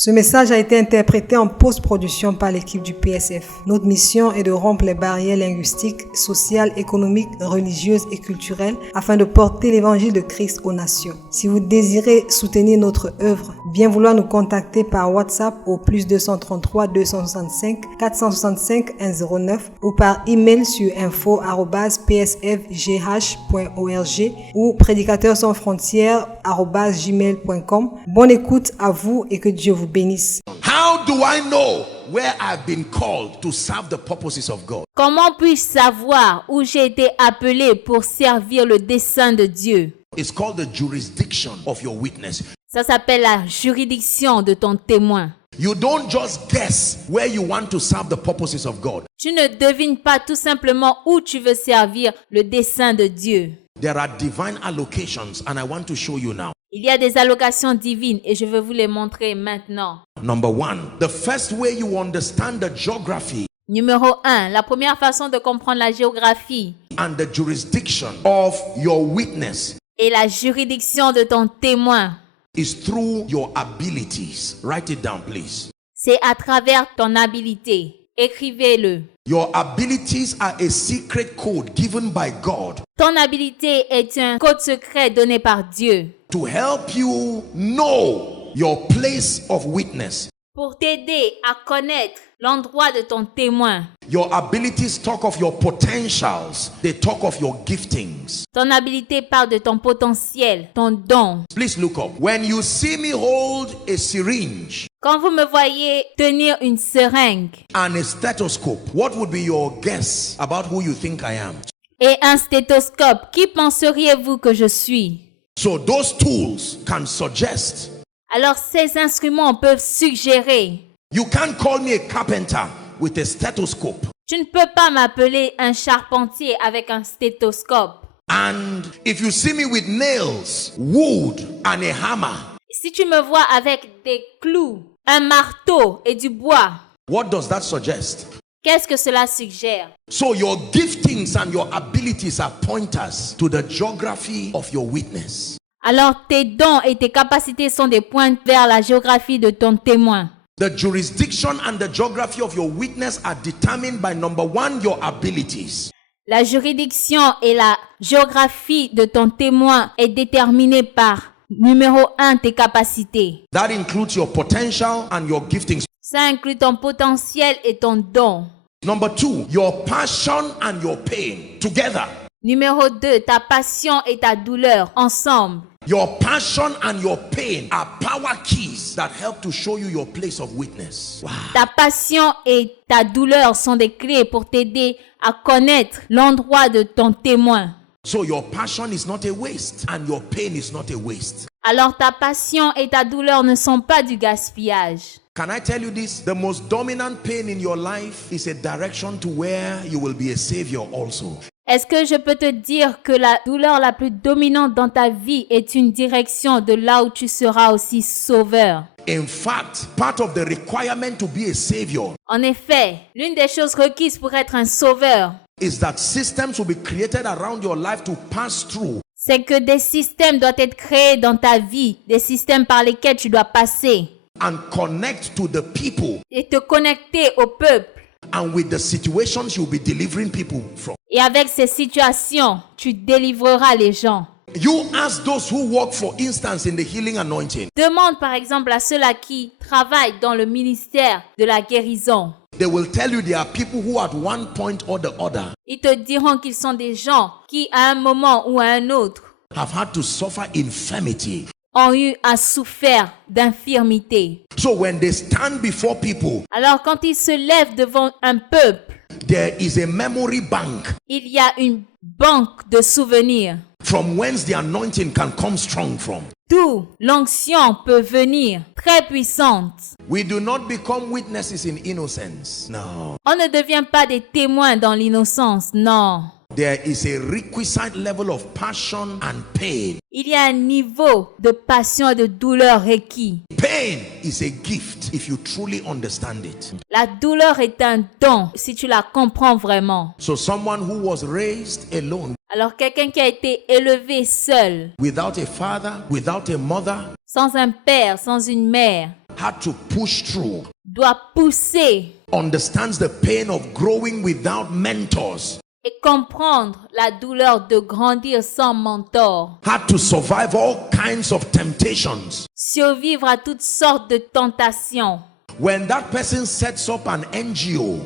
Ce message a été interprété en post-production par l'équipe du PSF. Notre mission est de rompre les barrières linguistiques, sociales, économiques, religieuses et culturelles afin de porter l'évangile de Christ aux nations. Si vous désirez soutenir notre œuvre, bien vouloir nous contacter par WhatsApp au +233 265 465 109 ou par email sur info@psfgh.org ou prédicateurs-sans-frontières@gmail.com. Bonne écoute à vous et que Dieu vous bénisse. How do I know where I've been called to serve the purposes of God? Comment puis-je savoir où j'ai été appelé pour servir le dessein de Dieu? It's called the jurisdiction of your witness. Ça s'appelle la juridiction de ton témoin. You don't just guess where you want to serve the purposes of God. Tu ne devines pas tout simplement où tu veux servir le dessein de Dieu. There are divine allocations and I want to show you now. Il y a des allocations divines et je veux vous les montrer maintenant. Number one, the first way you understand the geography Numéro 1, la première façon de comprendre la géographie and the jurisdiction of your witness et la juridiction de ton témoin, is through your abilities. Write it down, please. c'est à travers ton habilité. Écrivez-le. Your abilities are a secret code given by God Ton habilité est un code secret donné par Dieu to help you know your place of witness. pour t'aider à connaître l'endroit de ton témoin. Your abilities talk of your potentials. They talk of your giftings. Ton habilité parle de ton potentiel, ton don. Please look up. When you see me hold a syringe Quand vous me voyez tenir une seringue and a stethoscope, what would be your guess about who you think I am? et un stéthoscope, qui penseriez-vous que je suis? So those tools can suggest. Alors ces instruments peuvent suggérer. You can't call me a carpenter with a stethoscope. Tu ne peux pas m'appeler un charpentier avec un stéthoscope. And if you see me with nails, wood, and a hammer, Si tu me vois avec des clous, un marteau et du bois, what does that suggest? qu'est-ce que cela suggère? So your giftings and your abilities are pointers to the geography of your witness. Alors tes dons et tes capacités sont des points vers la géographie de ton témoin. The jurisdiction and the geography of your witness are determined by number one, your abilities. La juridiction et la géographie de ton témoin est déterminée par, numéro 1, tes capacités. That includes your potential and your giftings. Ça inclut ton potentiel et ton don. Number two, your passion and your pain together. Numéro 2, ta passion et ta douleur ensemble. Your passion and your pain are power keys that help to show you your place of witness. Wow. Ta passion et ta douleur sont des clés pour t'aider à connaître l'endroit de ton témoin. So your passion is not a waste and your pain is not a waste. Alors ta passion et ta douleur ne sont pas du gaspillage. Can I tell you this? The most dominant pain in your life is a direction to where you will be a savior also. Est-ce que je peux te dire que la douleur la plus dominante dans ta vie est une direction de là où tu seras aussi sauveur? In fact, part of the requirement to be a savior En effet, l'une des choses requises pour être un sauveur, is that systems will be created around your life to pass through c'est que des systèmes doivent être créés dans ta vie, des systèmes par lesquels tu dois passer and connect to the people et te connecter au peuple. and with the situations you'll be delivering people from. Et avec ces situations, tu délivreras les gens. You ask those who work, for instance, in the healing anointing. Demande par exemple à ceux-là qui travaillent dans le ministère de la guérison. They will tell you there are people who at one point or the other Ils te diront qu'ils sont des gens qui, à un moment ou à un autre, have had to suffer infirmity. ont eu à souffrir d'infirmité. So when they stand before people, Alors quand ils se lèvent devant un peuple, there is a memory bank il y a une banque de souvenirs. from whence the anointing can come strong from. D'où l'onction peut venir très puissante. We do not become witnesses in innocence. No. On ne devient pas des témoins dans l'innocence, non. There is a requisite level of passion and pain. Il y a un niveau de passion et de douleur requis. Pain Pain is a gift if you truly understand it. La douleur est un don si tu la comprends vraiment. So someone who was raised alone, Alors quelqu'un qui a été élevé seul, without a father, without a mother, sans un père, sans une mère, had to push through, doit pousser understands the pain of growing without mentors, et comprendre la douleur de grandir sans mentor, had to survive all kinds of temptations. survivre à toutes sortes de tentations. When that person sets up an NGO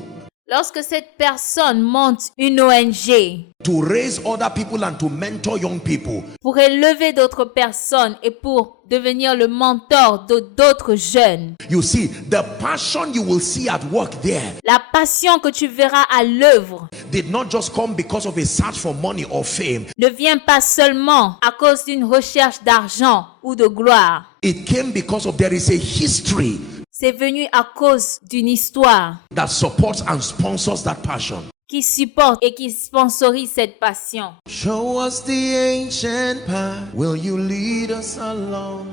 Lorsque cette personne monte une ONG to raise other people and to mentor young people, pour élever d'autres personnes et pour devenir le mentor de d'autres jeunes, you see, the passion you will see at work there la passion que tu verras à l'œuvre did not just come because of a search for money or fame. ne vient pas seulement à cause d'une recherche d'argent ou de gloire. It came because of there is a history C'est venu à cause d'une histoire that supports and sponsors that passion. qui supporte et qui sponsorise cette passion. Show us the ancient path. Will you lead us along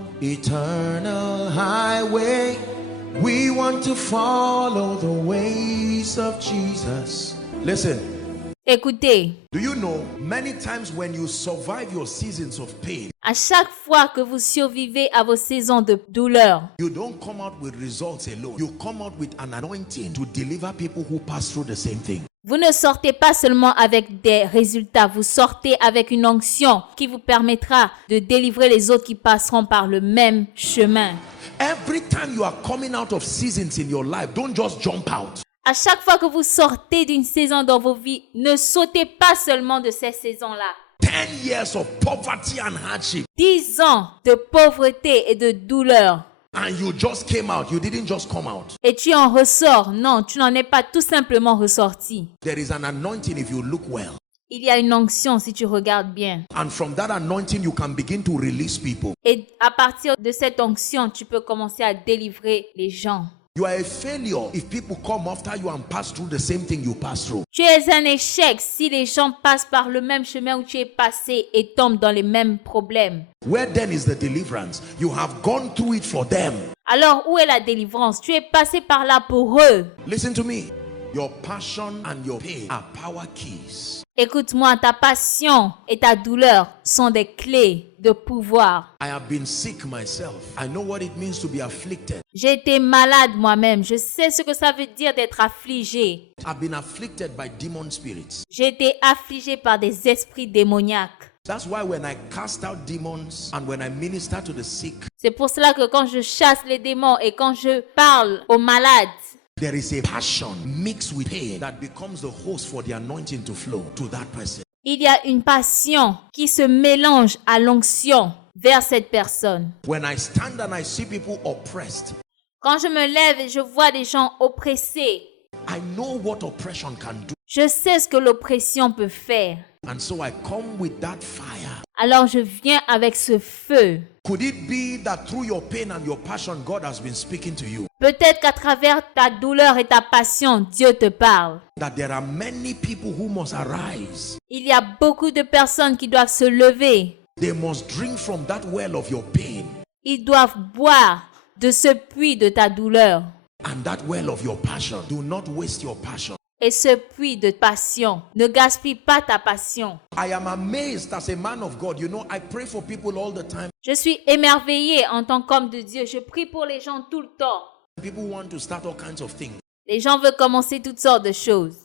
eternal highway? We want to follow the ways of Jesus. Listen, Écoutez, do you know many times when you survive your seasons of pain, à chaque fois que vous survivez à vos saisons de douleur, you don't come out with results alone. You come out with an anointing to deliver people who pass through the same thing. vous ne sortez pas seulement avec des résultats, vous sortez avec une onction qui vous permettra de délivrer les autres qui passeront par le même chemin. Every time you are coming out of seasons in your life, don't just jump out. À chaque fois que vous sortez d'une saison dans vos vies, ne sautez pas seulement de ces saisons-là. 10 years of poverty and hardship, 10 ans de pauvreté et de douleur. and you just came out. You didn't just come out. Et tu en ressors. Non, tu n'en es pas tout simplement ressorti. There is an anointing if you look well. Il y a une onction si tu regardes bien. And from that anointing, you can begin to release people. Et à partir de cette onction, tu peux commencer à délivrer les gens. You are a failure if people come after you and pass through the same thing you pass through. Tu es un échec si les gens passent par le même chemin où tu es passé et tombent dans les mêmes problèmes. Where then is the deliverance? You have gone through it for them. Alors, où est la délivrance? Tu es passé par là pour eux. Listen to me. Your passion and your pain are power keys. Écoute-moi, ta passion et ta douleur sont des clés de pouvoir. I have been sick myself. I know what it means to be afflicted. J'ai été malade moi-même. Je sais ce que ça veut dire d'être affligé. I've been afflicted by demon spirits. J'ai été affligé par des esprits démoniaques. That's why when I cast out demons and when I minister to the sick, C'est pour cela que quand je chasse les démons et quand je parle aux malades, there is a passion mixed with pain that becomes the host for the anointing to flow to that person. il y a une passion qui se mélange à l'onction vers cette personne. When I stand and I see people oppressed, Quand je me lève et je vois des gens oppressés, I know what oppression can do. je sais ce que l'oppression peut faire. And so I come with that fire. Alors je viens avec ce feu. Could it be that through your pain and your passion, God has been speaking to you? Peut-être qu'à travers ta douleur et ta passion, Dieu te parle. That there are many people who must arise. Il y a beaucoup de personnes qui doivent se lever. They must drink from that well of your pain Ils doivent boire de ce puits de ta douleur and that well of your passion. Do not waste your passion. et ce puits de passion. Ne gaspille pas ta passion. I am amazed as a man of God. You know, I pray for people all the time. Je suis émerveillée en tant qu'homme de Dieu. Je prie pour les gens tout le temps. People want to start all kinds of things. Les gens veulent commencer toutes sortes de choses.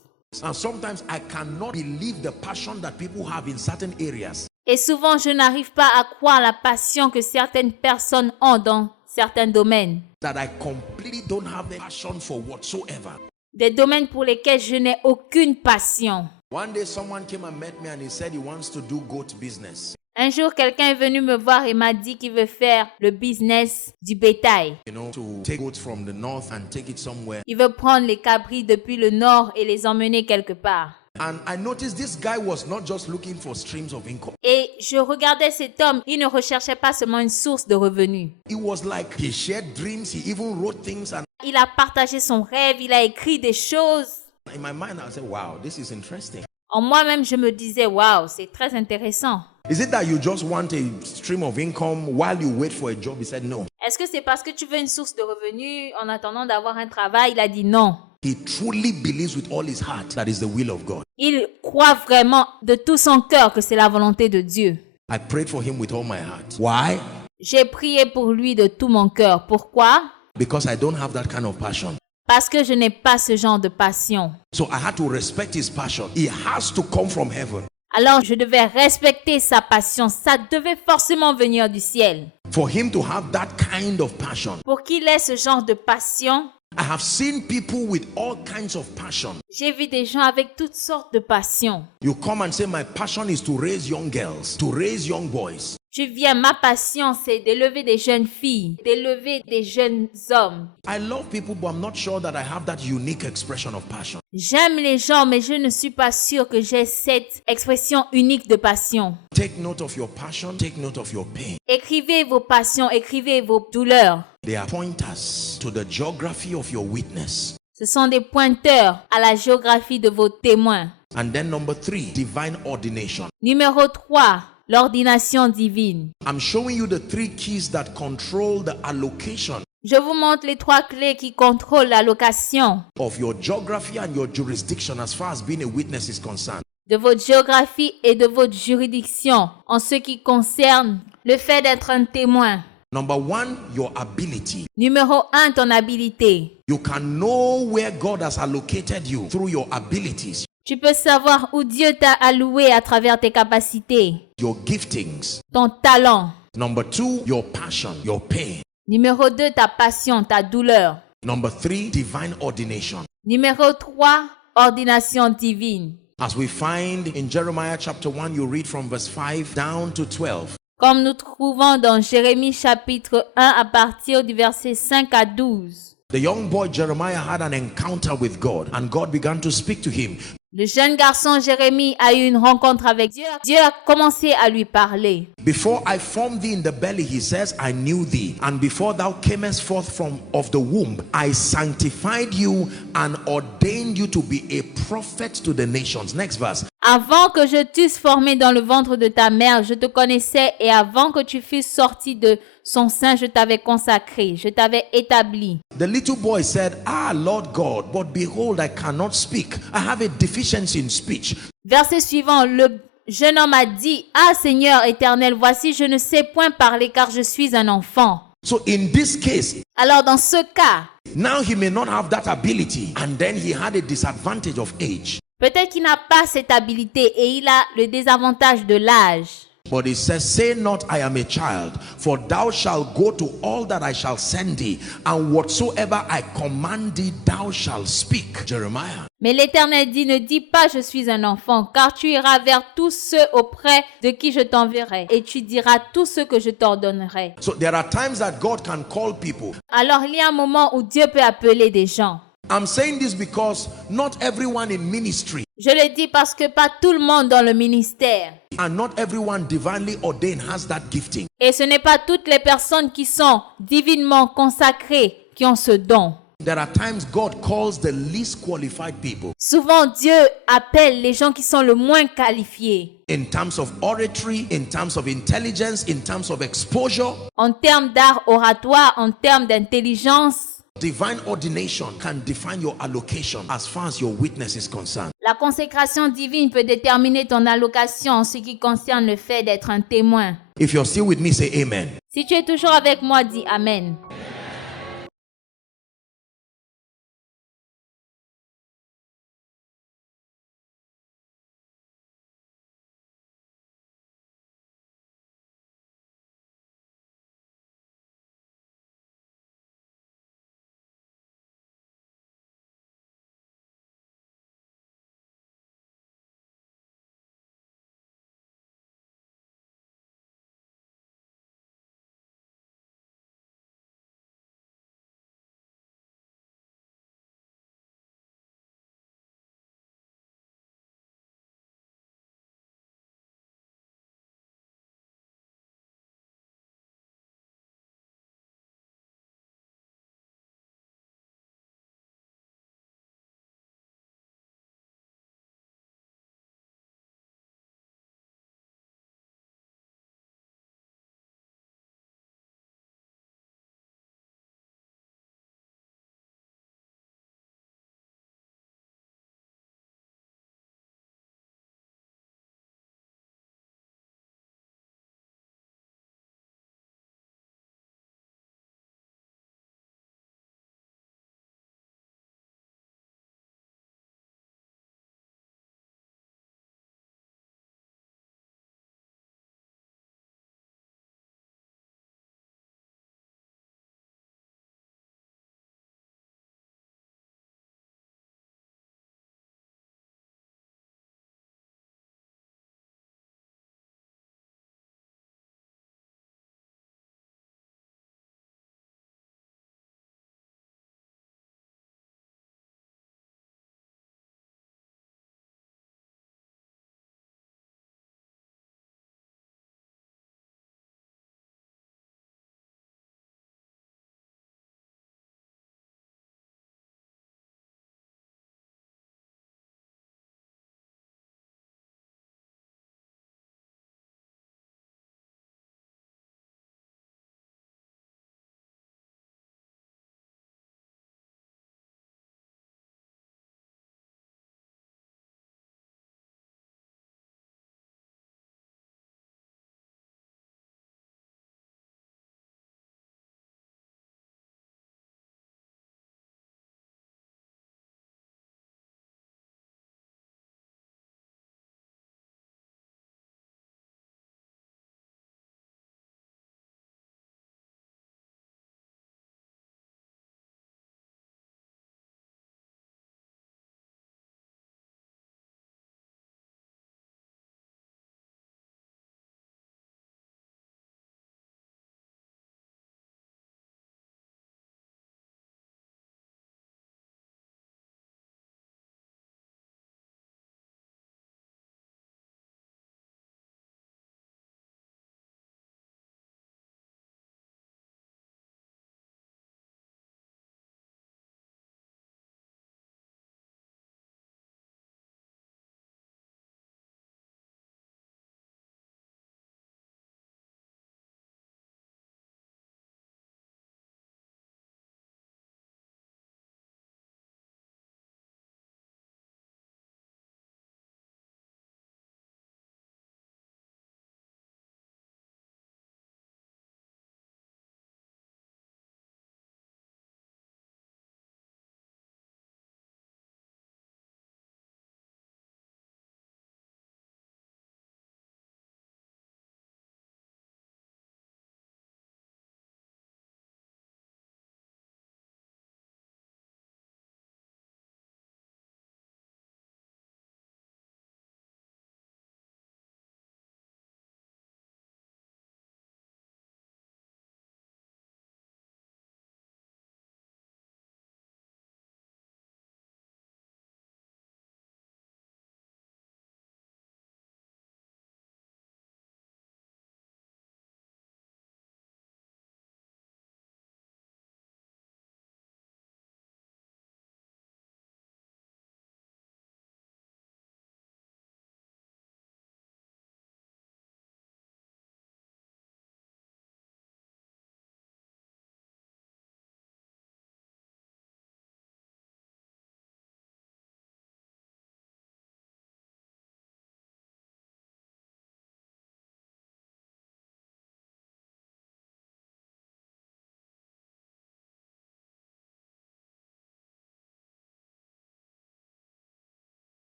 And sometimes I cannot believe the passion that people have in certain areas. Et souvent, je n'arrive pas à croire la passion que certaines personnes ont dans certains domaines. That I completely don't have the passion for whatsoever. Des domaines pour lesquels je n'ai aucune passion. One day someone came and met me and he said he wants to do goat business. Un jour, quelqu'un est venu me voir et m'a dit qu'il veut faire le business du bétail. You know, to take goats from the north and take it somewhere. Il veut prendre les cabris depuis le nord et les emmener quelque part. And I noticed this guy was not just looking for streams of income. Et je regardais cet homme, il ne recherchait pas seulement une source de revenus. It was like he shared dreams, he even wrote things, and Il a partagé son rêve, il a écrit des choses. in my mind I said, wow, this is interesting. En moi-même, je me disais, waouh, c'est très intéressant. Is it that you just want a stream of income while you wait for a job? He said, no. Est-ce que c'est parce que tu veux une source de revenus en attendant d'avoir un travail? Il a dit non. He truly believes with all his heart that is the will of God. Il croit vraiment de tout son cœur que c'est la volonté de Dieu. I prayed for him with all my heart. Why? J'ai prié pour lui de tout mon cœur. Pourquoi? Because I don't have that kind of passion. Parce que je n'ai pas ce genre de passion. So I had to respect his passion. It has to come from heaven. Alors je devais respecter sa passion. Ça devait forcément venir du ciel. For him to have that kind of passion. Pour qu'il ait ce genre de passion, I have seen people with all kinds of passion. j'ai vu des gens avec toutes sortes de passions. You come and say, my passion is to raise young girls, to raise young boys. Tu viens, ma passion, c'est d'élever des jeunes filles, d'élever des jeunes hommes. I love people, but I'm not sure that I have that unique expression of passion. J'aime les gens, mais je ne suis pas sûre que j'ai cette expression unique de passion. Take note of your passion, take note of your pain. Écrivez vos passions, écrivez vos douleurs. They are pointers to the geography of your witness. Ce sont des pointeurs à la géographie de vos témoins. And then number 3, divine ordination. Numéro 3, l'ordination divine. I'm showing you the 3 keys that control the allocation Je vous montre les 3 clés qui contrôlent l'allocation of your geography and your jurisdiction as far as being a witness is concerned. de votre géographie et de votre juridiction en ce qui concerne le fait d'être un témoin. Number 1, your ability. Numéro 1, ton habilité. You can know where God has allocated you through your abilities, Tu peux savoir où Dieu t'a alloué à travers tes capacités, your giftings. ton talent. Number 2, your passion, your pain. Numéro 2, ta passion, ta douleur. Number 3, divine ordination. Numéro 3, ordination divine. As we find in Jeremiah chapter 1, you read from verse 5 down to 12. Comme nous trouvons dans Jérémie chapitre 1 à partir du verset 5 à 12. The young boy Jeremiah had an encounter with God, and God began to speak to him. Le jeune garçon Jérémie a eu une rencontre avec Dieu. Dieu a commencé à lui parler. Before I formed thee in the belly, he says, I knew thee. And before thou camest forth from of the womb, I sanctified you and ordained you to be a prophet to the nations. Next verse. Avant que je t'eusse formé dans le ventre de ta mère, je te connaissais, et avant que tu fusses sorti de son sein, je t'avais consacré, je t'avais établi. The little boy said, Ah, Lord God, but behold, I cannot speak. I have a deficiency in speech. Verset suivant, le jeune homme a dit, Ah Seigneur éternel, voici, je ne sais point parler car je suis un enfant. So in this case, Alors dans ce cas, now he may not have that ability, and then he had a disadvantage of age. peut-être qu'il n'a pas cette habilité et il a le désavantage de l'âge. But it says, Say not, I am a child, for thou shalt go to all that I shall send thee, and whatsoever I command thee, thou shalt speak. Jeremiah. Mais l'Éternel dit, ne dis pas je suis un enfant, car tu iras vers tous ceux auprès de qui je t'enverrai, et tu diras tout ce que je t'ordonnerai. So there are times that God can call people. Alors il y a un moment où Dieu peut appeler des gens. I'm saying this because not everyone in ministry Je le dis parce que pas tout le monde dans le ministère. and not everyone divinely ordained has that gifting. Et ce n'est pas toutes les personnes qui sont divinement consacrées qui ont ce don. There are times God calls the least qualified people Souvent, Dieu appelle les gens qui sont le moins qualifiés. in terms of oratory, in terms of intelligence, in terms of exposure. En termes d'art oratoire, en termes d'intelligence. Divine ordination can define your allocation as far as your witness is concerned. La consécration divine peut déterminer ton allocation en ce qui concerne le fait d'être un témoin. If you're still with me, say amen. Si tu es toujours avec moi, dis Amen.